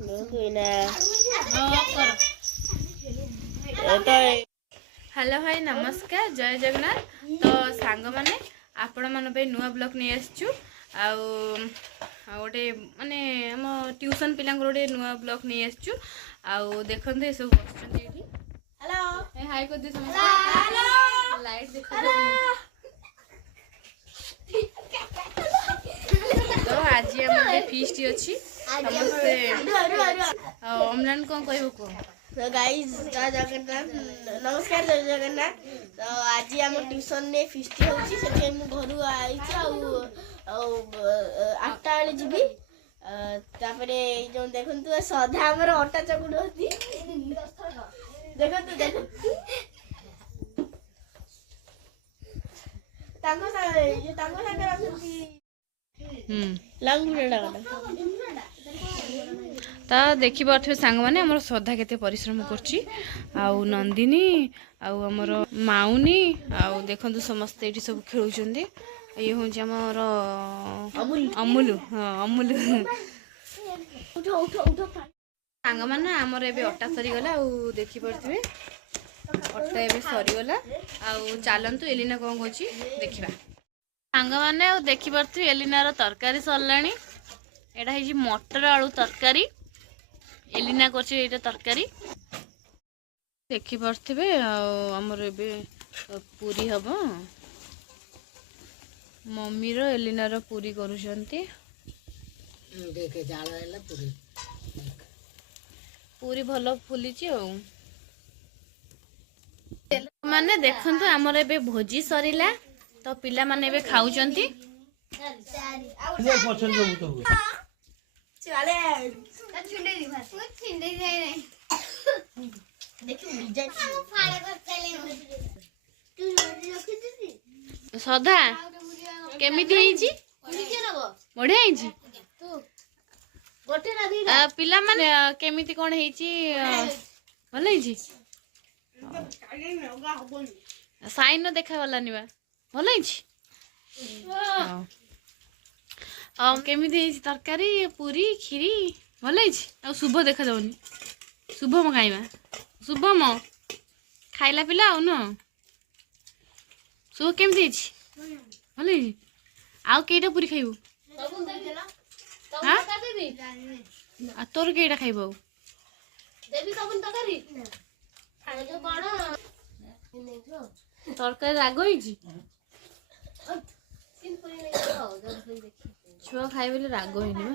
Hello भाई नमस्कार जय जगन्नाथ। तो सांग मैंने आपण मान नुआ ब्लॉग नहीं आसचु गोटे माने आम ट्यूशन पिला गोटे नुआ ब्लॉग नहीं आसचु आउ देखते ये सब बसुँच हेलो हाय कर दे समस्त लाइट देख तो आज आम फीस्ट अच्छी समस्ते अम्लान कौन कह तो गाइस जय जगन्नाथ नमस्कार जय जगन्नाथ। तो आज आम ट्यूशन ने फिस्ट होची से मु घर आई 8टा बेले जीवी तापरे जो देखंतु सदा हमर अटा चकुड़ होती देखंतु तांको संगे रखती लांगुडा ता देखी पारे सांग मैंने आम श्रद्धा केते परिश्रम करची आउ नंदिनी आउ आमर माउनी आउ देखंतु समस्त ये सब खेलुचंदी ये हूँ आमर अमुलु हाँ अमुलु सांग मैंने आमर एबे अटा सरीगला आउ देखी पारे अटा एबे सरीगला आउ चलतु एलिना कौन कौच देखा सांग मैंने देखी पारे एलिनार तरकारी सरलाणी एटा है मटर आलू तरकारी एलिना कर तरकारी देखी पारे आमर ए पूरी हम मम्मी रो एलिनार पूरी करुँच पूरी भल फुली माने देखंतु आमर ए भोजी सरीला तो पिला माने ए खाउचंती सदा केमिति बढ़िया पिला माने केमिति कोन हेची भल हेची साइन देखा वालानी बा भल हेची केमिति तरकारी पूरी खीरी भल आ शुभ देखा जाऊनी शुभम खाइबा शुभम खाइला पिला आउ न शुभ केमिति भल आउ केटा पूरी खाइबू आ तोर केटा खाइबू तरकारी राग होइछि छुआ खाइबे राग होइनि बा